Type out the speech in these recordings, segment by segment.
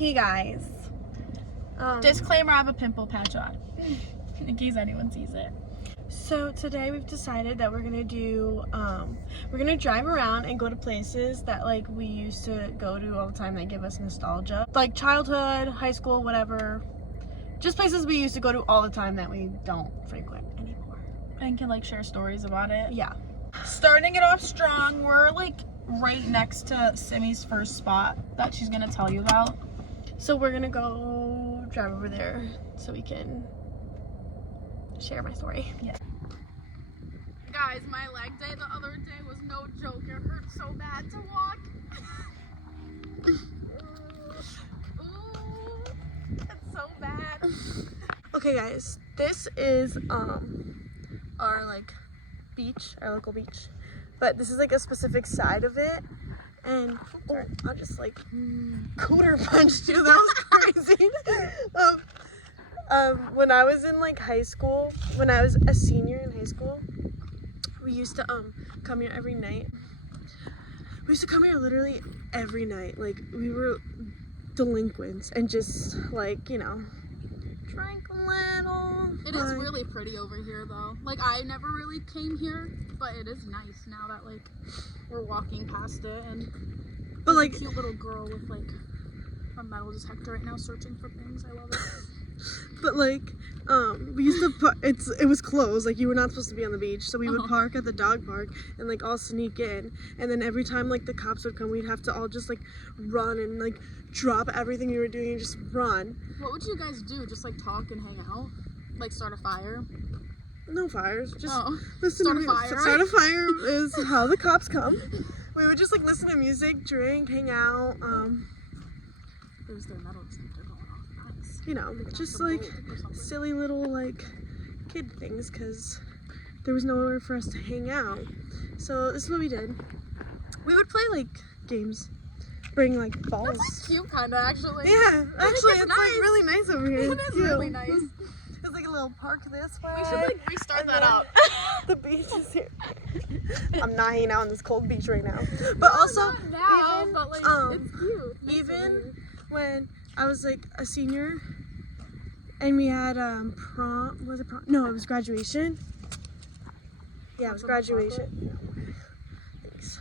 Hey guys. Disclaimer, I have a pimple patch on. In case anyone sees it. So today we've decided that we're gonna do, we're gonna drive around and go to places that like we used to go to all the time that give us nostalgia. Like childhood, high school, whatever. Just places we used to go to all the time that we don't frequent anymore. And can like share stories about it. Yeah. Starting it off strong, we're like right next to Simi's first spot that she's gonna tell you about. So we're gonna go drive over there so we can share my story. Yeah. Guys, my leg day the other day was no joke. It hurt so bad to walk. Ooh, it's so bad. Okay guys, this is our like beach, our local beach. But this is like a specific side of it. And I'll just like cooter punched you. That was crazy. When I was in like high school, when I was a senior in high school, we used to come here every night. We used to come here literally every night. Like we were delinquents and just like, you know, drank a little. It is really pretty over here though. Like I never really came here, but it is nice now that like we're walking past it and but like a cute little girl with like a metal detector right now searching for things. I love it. But like we used to it was closed, like you were not supposed to be on the beach, so we would park at the dog park and like all sneak in, and then every time like the cops would come, we'd have to all just like run and like drop everything we were doing and just run. What would you guys do? Just like talk and hang out? Like start a fire? No fires, just listen start to a fire. Start a fire is how the cops come. We would just like listen to music, drink, hang out. There's their metal detector going off. Nice. You know, just like silly little like kid things, because there was nowhere for us to hang out. So this is what we did. We would play like games, bring like balls. That's cute, kind of actually. Yeah, actually it's nice. like really nice over here. It is really nice. It's like a little park this way. We should like restart that up. The beach is here. I'm not hanging out on this cold beach right now. But also, not now, even, but like it's cute. Even when I was like a senior and we had prom, was it prom? No, it was graduation. Yeah, it was graduation. Thanks.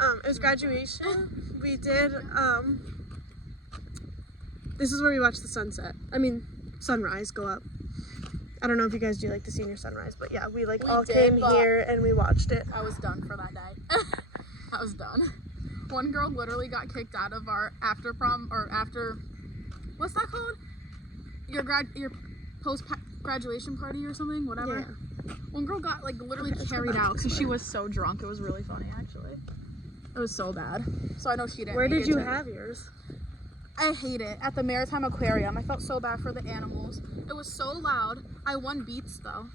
It was graduation. We did this is where we watched the sunrise go up. I don't know if you guys do like the senior sunrise, but yeah, we all came here and we watched it. I was done for that day. I was done. One girl literally got kicked out of our after prom or after, what's that called? Your post graduation party or something, whatever. Yeah. One girl got like literally carried out because she was so drunk. It was really funny actually. It was so bad. So I know she didn't. Where did you have yours? I hate it. At the Maritime Aquarium. I felt so bad for the animals. It was so loud. I won Beats though.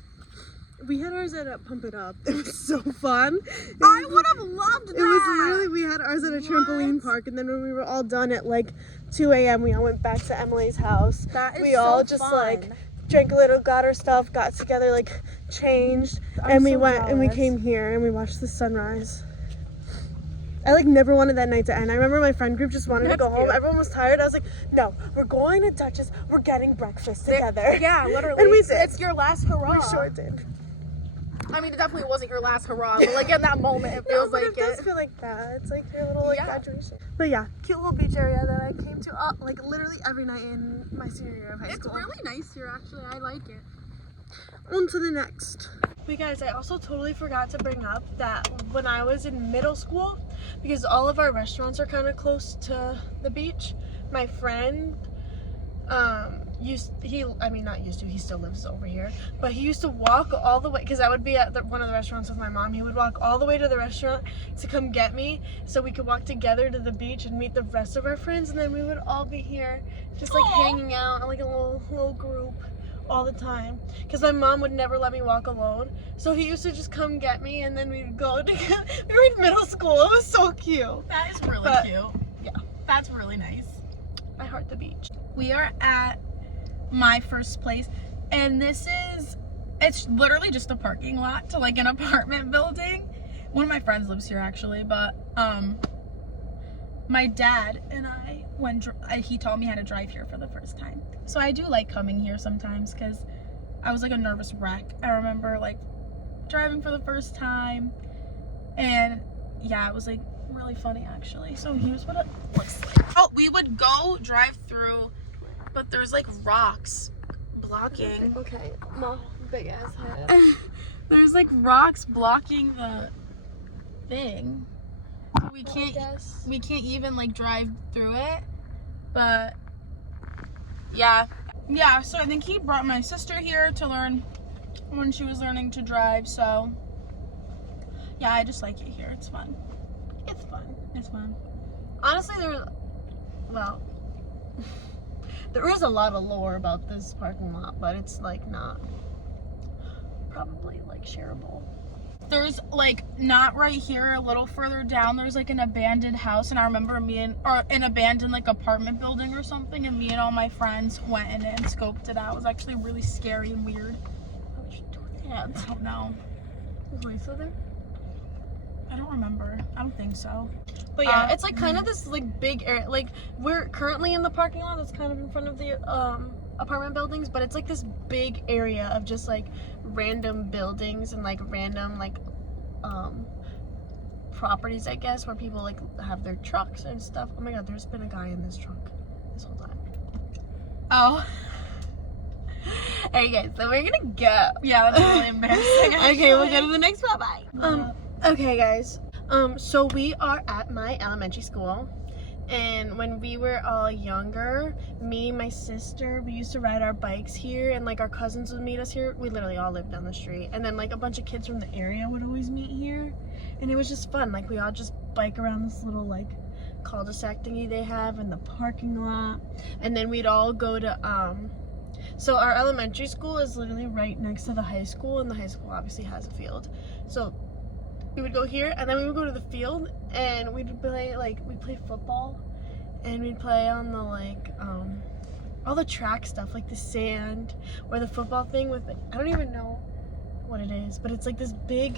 We had ours at Pump It Up. It was so fun. I would have loved that. It was literally, we had ours at a trampoline park, and then when we were all done at like 2 a.m., we all went back to Emily's house. That is we all just fun. like drank a little, got our stuff, got together, like changed, and we went and we came here and we watched the sunrise. I like never wanted that night to end. I remember my friend group just wanted to go home. Everyone was tired. I was like, no, we're going to Dutchess. We're getting breakfast together. Yeah, literally. And we did. It's your last hurrah. We sure did. I mean, it definitely wasn't your last hurrah, but like in that moment, it feels like it does feel like that. It's like your little like graduation. But yeah, cute little beach area that I came to like literally every night in my senior year of high school. It's really nice here, actually. I like it. On to the next. Wait guys, I also totally forgot to bring up that when I was in middle school, because all of our restaurants are kind of close to the beach, my friend he still lives over here, but he used to walk all the way, because I would be at one of the restaurants with my mom. He would walk all the way to the restaurant to come get me so we could walk together to the beach and meet the rest of our friends, and then we would all be here just like hanging out like a little group all the time, because my mom would never let me walk alone, so he used to just come get me and then we'd go together. We were in middle school. It was so cute. That is really cute. Yeah, that's really nice. I heart the beach. We are at my first place, and it's literally just a parking lot to like an apartment building. One of my friends lives here actually, but my dad and I when he taught me how to drive here for the first time. So I do like coming here sometimes because I was like a nervous wreck. I remember like driving for the first time, and yeah, it was like really funny actually. So here's what it looks like. Oh, we would go drive through, but there's like rocks blocking. Okay, no, big ass head. There's like rocks blocking the thing. We can't even like drive through it. But yeah. So I think he brought my sister here to learn when she was learning to drive. So yeah, I just like it here. It's fun. It's fun. It's fun. Honestly, there is a lot of lore about this parking lot, but it's like not probably like shareable. There's like not right here, a little further down, there's like an abandoned house, and I remember an abandoned like apartment building or something, and me and all my friends went in it and scoped it out. It was actually really scary and weird. How would you do that? Yeah, I don't know. Was Lisa there? I don't remember. I don't think so. But yeah, it's like kind of this like big area. Like we're currently in the parking lot that's kind of in front of the apartment buildings, but it's like this big area of just like random buildings and like random like properties, I guess, where people like have their trucks and stuff. Oh my god, there's been a guy in this truck this whole time. Oh. Alright guys, so we're gonna go. Yeah, that's really embarrassing. Okay, we'll go to the next spot. Bye. Okay guys, so we are at my elementary school, and when we were all younger, me, my sister, we used to ride our bikes here, and like our cousins would meet us here. We literally all lived down the street, and then like a bunch of kids from the area would always meet here, and it was just fun. Like we all just bike around this little like cul-de-sac thingy they have in the parking lot, and then we'd all go to so our elementary school is literally right next to the high school, and the high school obviously has a field. So we would go here, and then we would go to the field, and we'd play football, and we'd play on the like all the track stuff, like the sand or the football thing with I don't even know what it is, but it's like this big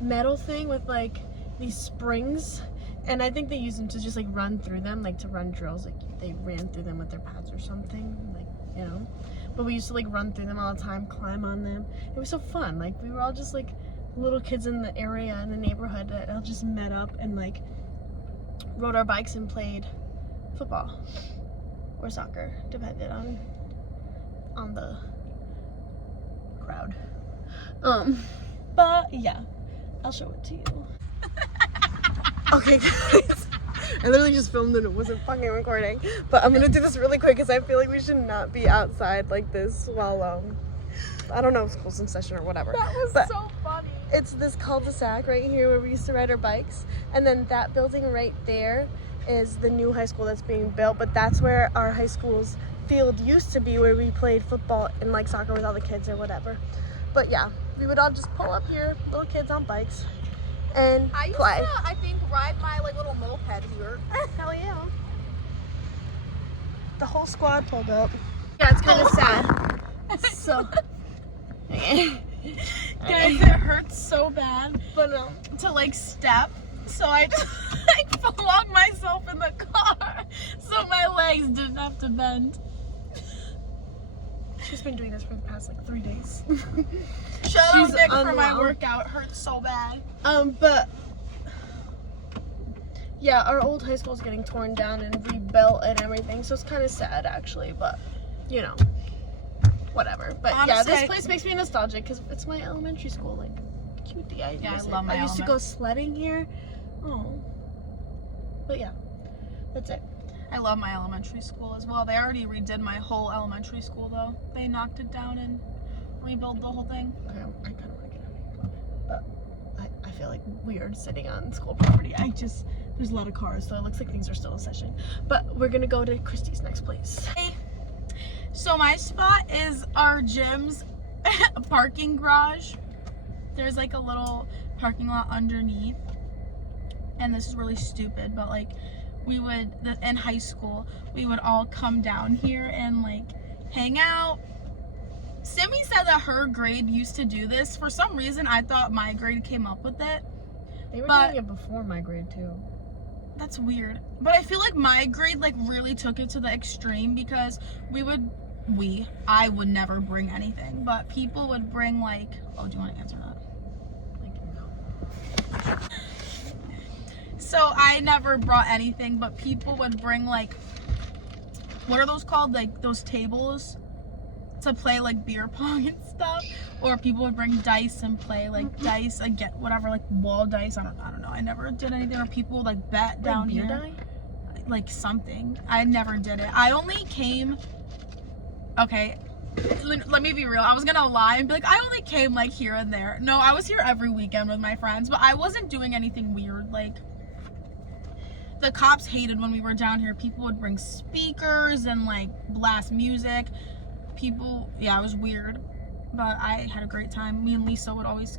metal thing with like these springs, and I think they use them to just like run through them, like to run drills, like they ran through them with their pads or something, like, you know. But we used to like run through them all the time, climb on them. It was so fun. Like we were all just like little kids in the area, in the neighborhood, that all just met up and like rode our bikes and played football or soccer, depended on the crowd. But yeah, I'll show it to you. Okay guys, I literally just filmed and it wasn't fucking recording, but I'm gonna do this really quick because I feel like we should not be outside like this while I don't know if school's in session or whatever. That was so funny. It's this cul-de-sac right here where we used to ride our bikes, and then that building right there is the new high school that's being built, but that's where our high school's field used to be, where we played football and like soccer with all the kids or whatever. But yeah, we would all just pull up here, little kids on bikes, and I used play. to, I think, ride my like little moped here. Hell yeah. The whole squad pulled up. Yeah, it's kind of sad. So guys, it hurts so bad but no. to like step, so I just like flung myself in the car so my legs didn't have to bend. She's been doing this for the past like 3 days. Shout out She's Nick for my unwell. workout. It hurts so bad. But yeah, our old high school's getting torn down and rebuilt and everything, so it's kind of sad actually, but you know, whatever. But Honestly, yeah, this place makes me nostalgic because it's my elementary school, like cutie. I love my I used to go sledding here. Oh, but yeah, that's it. I love my elementary school as well. They already redid my whole elementary school though. They knocked it down and rebuilt the whole thing. Okay, I kind of want to get out of here, but I feel like weird sitting on school property. There's a lot of cars, so it looks like things are still in session. But we're gonna go to Christy's next place. Hey. So my spot is our gym's parking garage. There's like a little parking lot underneath, and this is really stupid, but like we would, in high school, we would all come down here and like hang out. Simi said that her grade used to do this. For some reason, I thought my grade came up with it. They were But- doing it before my grade too. That's weird. But I feel like my grade like really took it to the extreme because I would never bring anything, but people would bring like, oh, do you want to answer that? Like, no. So I never brought anything, but people would bring like, what are those called? Like those tables to play like beer pong and stuff. Or people would bring dice and play like dice and get whatever, like wall dice. I don't know. I never did anything. Or people would like bet down beer here. die? Like something. I never did it. I only came, okay, let me be real. I was gonna lie and be like, I only came like here and there. No, I was here every weekend with my friends, but I wasn't doing anything weird. Like, the cops hated when we were down here. People would bring speakers and like blast music. Yeah, it was weird, but I had a great time. Me and Lisa would always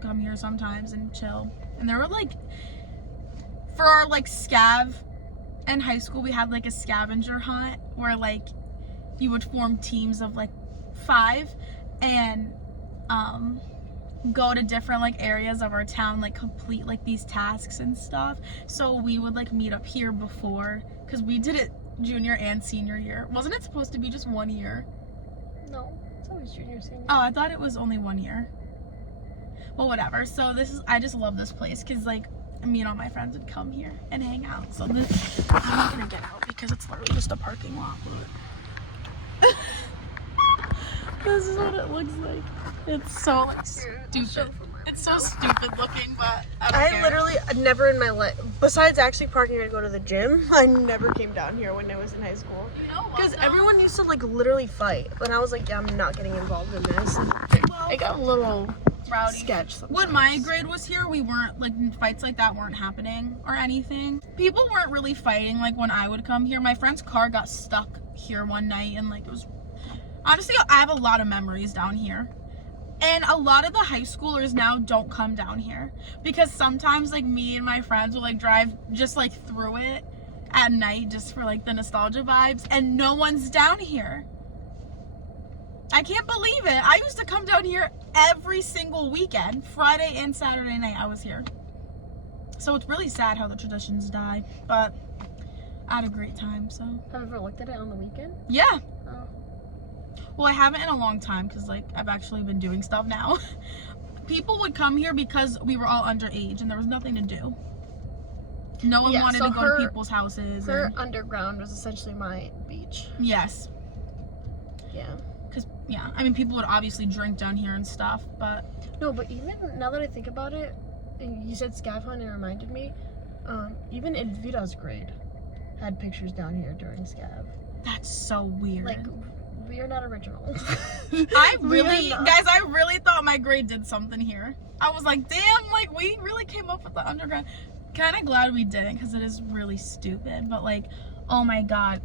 come here sometimes and chill. And there were like, for our like scav in high school, we had like a scavenger hunt where like you would form teams of like 5 and go to different like areas of our town, like complete like these tasks and stuff. So we would like meet up here before, because we did it junior and senior year. Wasn't it supposed to be just 1 year? No, it's always junior, senior. Oh, I thought it was only 1 year. Well, whatever. So I just love this place because like me and all my friends would come here and hang out. So I'm not gonna get out because it's literally just a parking lot. This is what it looks like. It's so like stupid. It's so stupid looking, but I don't care. literally never in my life, besides actually parking here to go to the gym, I never came down here when I was in high school. You know what, Because though? everyone used to like literally fight, but I was like, yeah, I'm not getting involved in this. I got a little Rowdy. sketch sometimes. When my grade was here, we weren't like, fights like that weren't happening or anything. People weren't really fighting like when I would come here. My friend's car got stuck here one night and like it was, honestly, I have a lot of memories down here. And a lot of the high schoolers now don't come down here because sometimes like me and my friends will like drive just like through it at night just for like the nostalgia vibes, and no one's down here. I can't believe it. I used to come down here every single weekend. Friday and Saturday night I was here. So it's really sad how the traditions die, but I had a great time, so. Have you ever looked at it on the weekend? Yeah. Oh. Well, I haven't in a long time because like I've actually been doing stuff now. People would come here because we were all underage and there was nothing to do. No one wanted to go to people's houses. Her underground was essentially my beach. Yes. Yeah. Because, yeah, I mean, people would obviously drink down here and stuff, but... No, but even now that I think about it, and you said scav hunt, and it reminded me, even Elvira's grade had pictures down here during scav. That's so weird. Like, we are not original. I really thought my grade did something here. I was like, damn, like, we really came up with the underground. Kind of glad we didn't, because it is really stupid, but like, oh my god.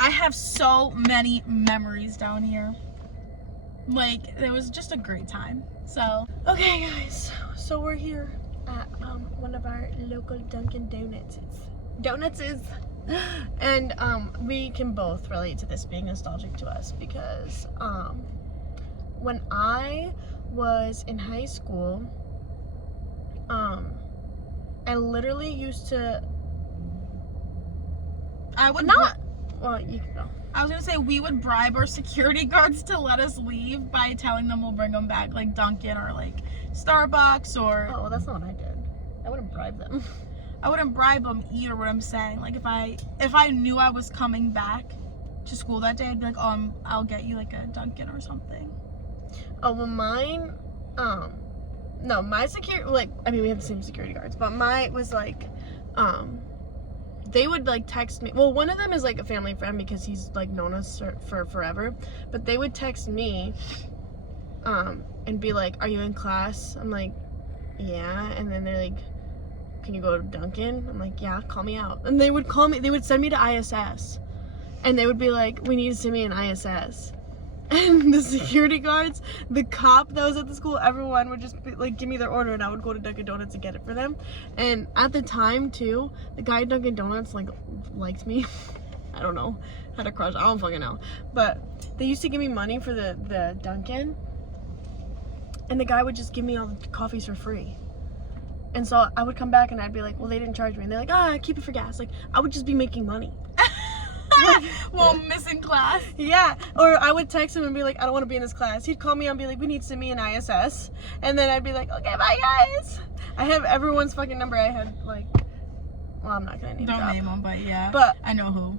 I have so many memories down here. Like, it was just a great time. So, Okay, guys, so we're here at one of our local Dunkin' Donuts. And we can both relate to this being nostalgic to us because when I was in high school, I literally used to. Well, you can go. I was gonna say we would bribe our security guards to let us leave by telling them we'll bring them back, like Dunkin' or like Starbucks or. Oh, well, that's not what I did. I wouldn't bribe them. I wouldn't bribe them either. What I'm saying, like if I knew I was coming back to school that day, I'd be like, oh, I'll get you like a Dunkin' or something. Oh, well, mine, no, my security, like, I mean, we have the same security guards, but mine was like, they would like text me. Well, one of them is like a family friend because he's like known us for forever, but they would text me, and be like, are you in class? I'm like, yeah. And then they're like, can you go to Dunkin'? I'm like, yeah, call me out. And they would call me, they would send me to ISS, and they would be like, we need to send me an ISS. And the security guards, the cop that was at the school, everyone would just be, like, give me their order and I would go to Dunkin' Donuts and get it for them. And at the time too, the guy at Dunkin' Donuts like liked me. I don't know, had a crush, I don't fucking know. But they used to give me money for the Dunkin', and the guy would just give me all the coffees for free. And so I would come back and I'd be like, well, they didn't charge me. And they're like, keep it for gas. Like, I would just be making money. Well, missing class. Yeah. Or I would text him and be like, I don't want to be in this class. He'd call me and be like, we need Simi and ISS. And then I'd be like, okay, bye, guys. I have everyone's fucking number. I had, like, well, I'm not going to name Don't drop. name them, but yeah. But, I know who.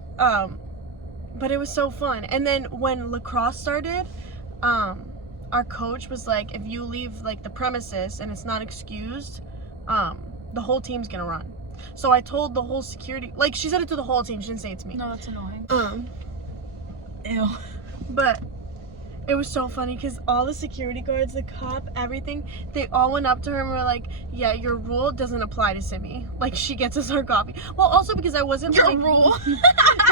but it was so fun. And then when lacrosse started, our coach was like, if you leave, like, the premises and it's not excused, the whole team's gonna run. So I told the whole security, like, she said it to the whole team, she didn't say it to me. No, that's annoying. Ew. But it was so funny because all the security guards, the cop, everything, they all went up to her and were like, yeah, your rule doesn't apply to Simi. Like, she gets us our coffee. Well, also because I wasn't Your like, rule.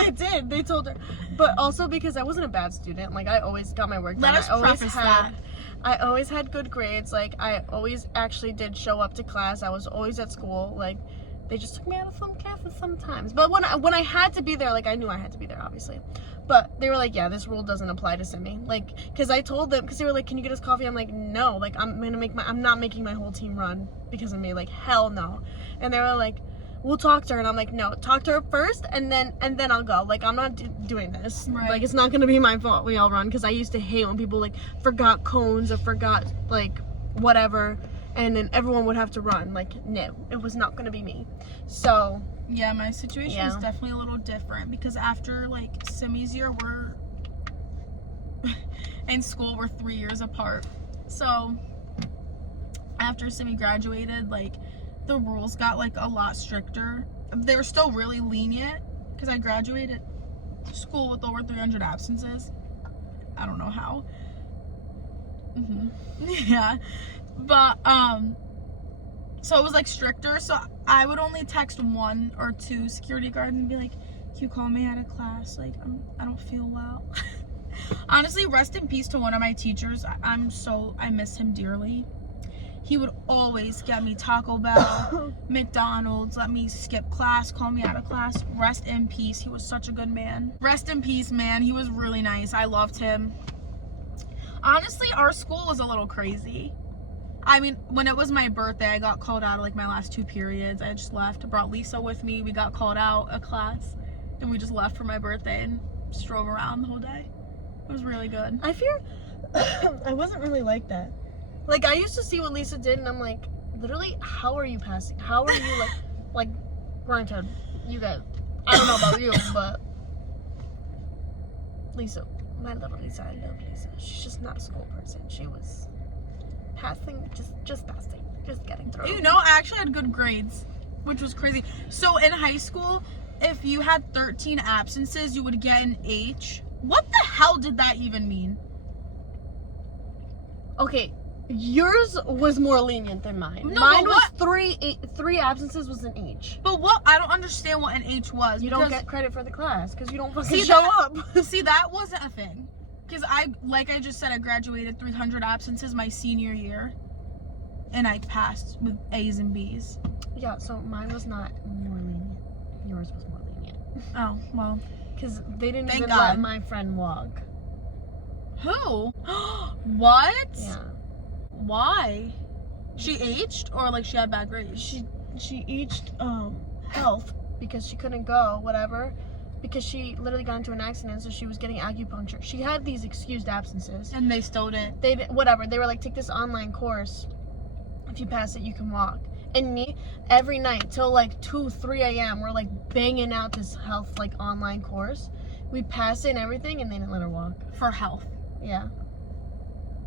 They did. They told her. But also because I wasn't a bad student. Like, I always got my work done. Let us preface that. I always had good grades. Like, I always actually did show up to class. I was always at school. Like, they just took me out of some classes sometimes. But when I had to be there, like, I knew I had to be there, obviously. But they were like, yeah, this rule doesn't apply to Simi. Like, because I told them, because they were like, can you get us coffee? I'm like, no. Like, I'm not making my whole team run because of me. Like, hell no. And they were like, we'll talk to her. And I'm like, no, talk to her first, and then I'll go. Like, I'm not doing this. Right. Like, it's not going to be my fault we all run, because I used to hate when people, like, forgot cones or forgot, like, whatever, and then everyone would have to run. Like, no, it was not going to be me. So, Yeah, my situation is Yeah. definitely a little different because after, like, Simi's year, we're in school, we're 3 years apart. So, after Simi graduated, like, the rules got, like, a lot stricter. They were still really lenient because I graduated school with over 300 absences. I don't know how. Yeah. But, so it was, like, stricter. So I would only text 1 or 2 security guards and be like, can you call me out of class? Like, I don't feel well. Honestly, rest in peace to one of my teachers. I miss him dearly. He would always get me Taco Bell, McDonald's, let me skip class, call me out of class. Rest in peace. He was such a good man. Rest in peace, man. He was really nice. I loved him. Honestly, our school was a little crazy. I mean, when it was my birthday, I got called out of, like, my last 2 periods. I just left. I brought Lisa with me. We got called out of class. And we just left for my birthday and just drove around the whole day. It was really good. I fear I wasn't really like that. Like, I used to see what Lisa did, and I'm like, literally, how are you passing? How are you, like, granted, you guys, I don't know about you, but Lisa, my little Lisa, I love Lisa. She's just not a school person. She was passing, just passing, just getting through. You know, I actually had good grades, which was crazy. So in high school, if you had 13 absences, you would get an H. What the hell did that even mean? Okay, yours was more lenient than mine. No, Mine but was three absences was an H. But what? I don't understand what an H was. You don't because- get credit for the class because you don't fucking See, show that- up. See, that wasn't a thing. Because like I just said, I graduated 300 absences my senior year. And I passed with A's and B's. Yeah, so mine was not more lenient. Yours was more lenient. Oh, well. Because they didn't Thank even God. let my friend walk. Who? What? Yeah. Why? She aged or like she had bad grades? She aged health because she couldn't go, whatever. Because she literally got into an accident, so she was getting acupuncture. She had these excused absences. And they still didn't. They whatever. They were like, take this online course. If you pass it, you can walk. And me, every night till like 2, 3 a.m., we're like banging out this health like online course. We passed it and everything, and they didn't let her walk. For health. Yeah,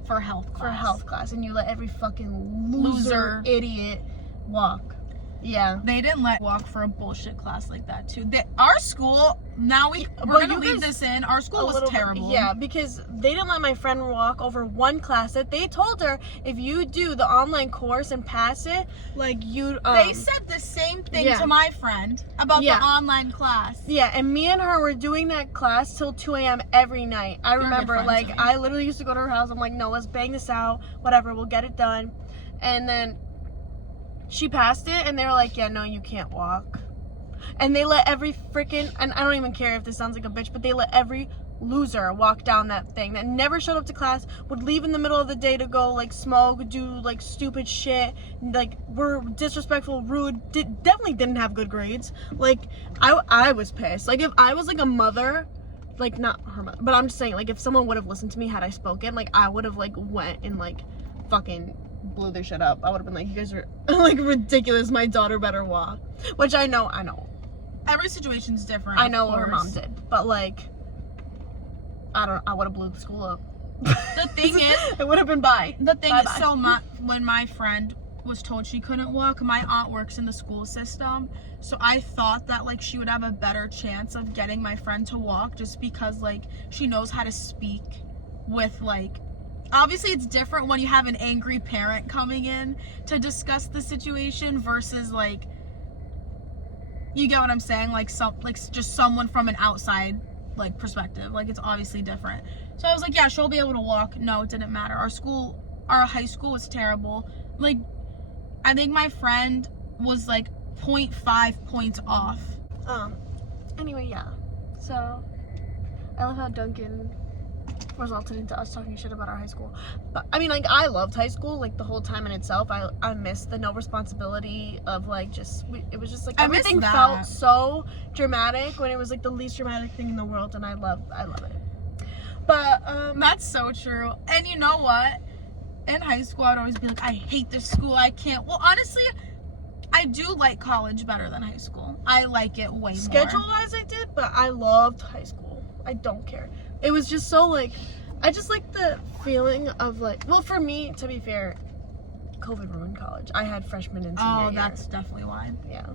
For health class. for health class, and you let every fucking loser idiot walk. Yeah. They didn't let walk for a bullshit class like that too. Our school, now we're but gonna you leave guys- this in. Our school A was little bit- terrible. yeah, because they didn't let my friend walk over one class that they told her if you do the online course and pass it, like you. They said the same thing yeah. to my friend about Yeah. the online class. Yeah, and me and her were doing that class till 2 a.m. every night. I good remember, friends, like, right? I literally used to go to her house. I'm like, no, let's bang this out. Whatever, we'll get it done. And then she passed it, and they were like, yeah, no, you can't walk. And they let every freaking, and I don't even care if this sounds like a bitch, but they let every loser walk down that thing that never showed up to class, would leave in the middle of the day to go like smoke, do like stupid shit, like were disrespectful, rude, definitely didn't have good grades. Like I was pissed. Like if I was like a mother, like not her mother, but I'm just saying, like if someone would have listened to me had I spoken, like I would have like went and like fucking blew their shit up. I would have been like, you guys are like ridiculous, my daughter better walk. Which I know Every situation's different. I know what her mom did, but like I would have blew the school up. The thing is, it would have been bye. The thing Bye-bye. is, so when my friend was told she couldn't walk, my aunt works in the school system, so I thought that like she would have a better chance of getting my friend to walk, just because like she knows how to speak with like, obviously it's different when you have an angry parent coming in to discuss the situation versus like, you get what I'm saying, like just someone from an outside like perspective, like it's obviously different. So I was like, yeah, she'll be able to walk. No, it didn't matter. Our high school was terrible. Like I think my friend was like 0.5 points off. Anyway, yeah, so I love how Duncan resulted into us talking shit about our high school. But I mean, like I loved high school, like the whole time in itself. I missed the no responsibility of like it was just like everything felt so dramatic when it was like the least dramatic thing in the world, and I love it. But that's so true. And you know what, in high school I'd always be like, I hate this school, I can't. Well, honestly, I do like college better than high school. I like it way more. Schedule wise I did, but I loved high school. I don't care. It was just so like, I just like the feeling of like, well, for me, to be fair, COVID ruined college. I had freshman and senior year. That's definitely why. Yeah.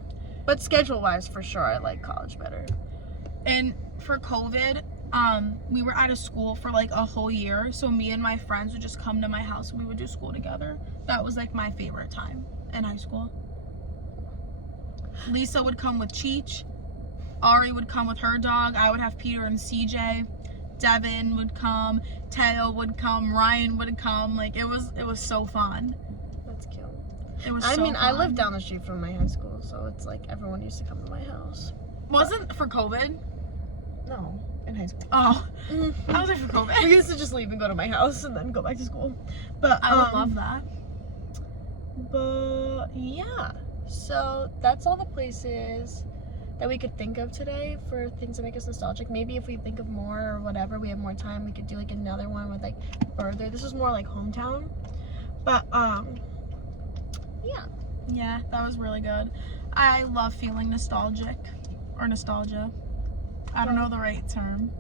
But schedule wise, for sure, I like college better. And for COVID, we were out of school for like a whole year, so me and my friends would just come to my house and we would do school together. That was like my favorite time in high school. Lisa would come with Cheech, Ari would come with her dog, I would have Peter and CJ, Devin would come, Teo would come, Ryan would come. Like it was so fun. That's cute. It was I so mean, fun. I lived down the street from my high school, so it's like everyone used to come to my house. Wasn't for COVID? No, in high school. Oh, I was like for COVID. We used to just leave and go to my house and then go back to school. But I would love that. But yeah, so that's all the places that we could think of today for things that make us nostalgic. Maybe if we think of more or whatever, we have more time, we could do like another one with like further. This was more like hometown. But Yeah, that was really good. I love feeling nostalgic or nostalgia. I don't know the right term.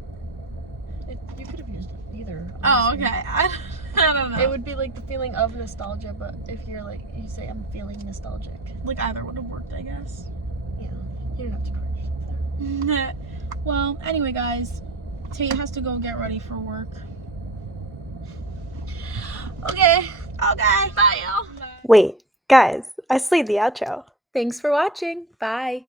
You could have used either. Oh, honestly. okay. I don't know. It would be like the feeling of nostalgia, but if you're like, you say I'm feeling nostalgic. like either would have worked, I guess. Yeah, you don't have to correct yourself there. Well, anyway, guys, Tate has to go get ready for work. Okay. Okay. Bye, y'all. Wait, guys, I slayed the outro. Thanks for watching. Bye.